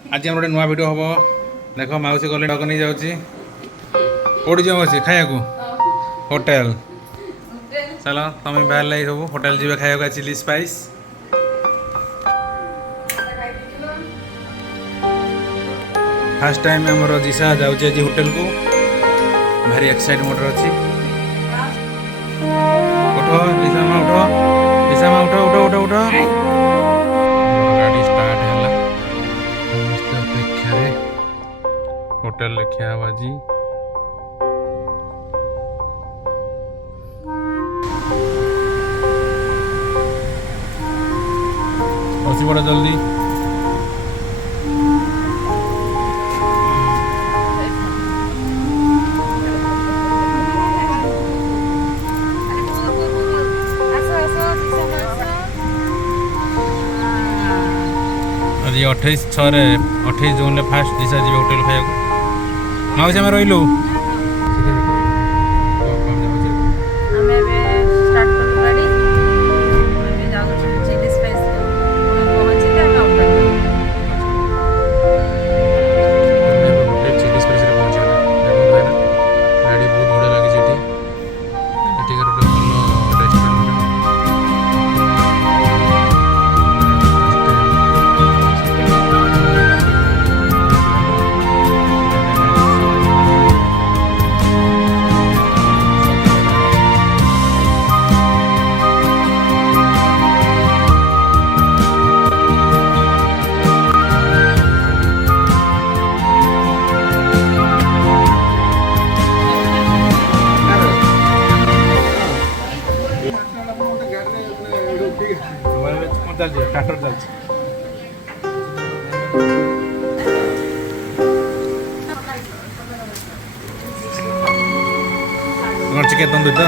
आज हम गोटे नुआ वीडियो हम देख मौसी गले डक नहीं जाऊँगी कौटी जाऊँ मौसी खाया होटेल चलो तुम बाहर लगे सब होटेल जी खाया चिली स्पाइस फास्ट टाइम आमर जिसा जाऊँगी आज होटेल को भारी एक्साइटमेंट अच्छी उठ लिसा माँ उठ लिसा माँ उठ उठ उठ उठ गाड़ी स्टार्ट है अपेक्षा होटेल लिखा बाजी बसी पड़ा जल्दी आज 28 जून फास्ट दिशा जी होटेल खाया मौसी आम रही ट्रैक्टर चल चिकेन तंदूरी तो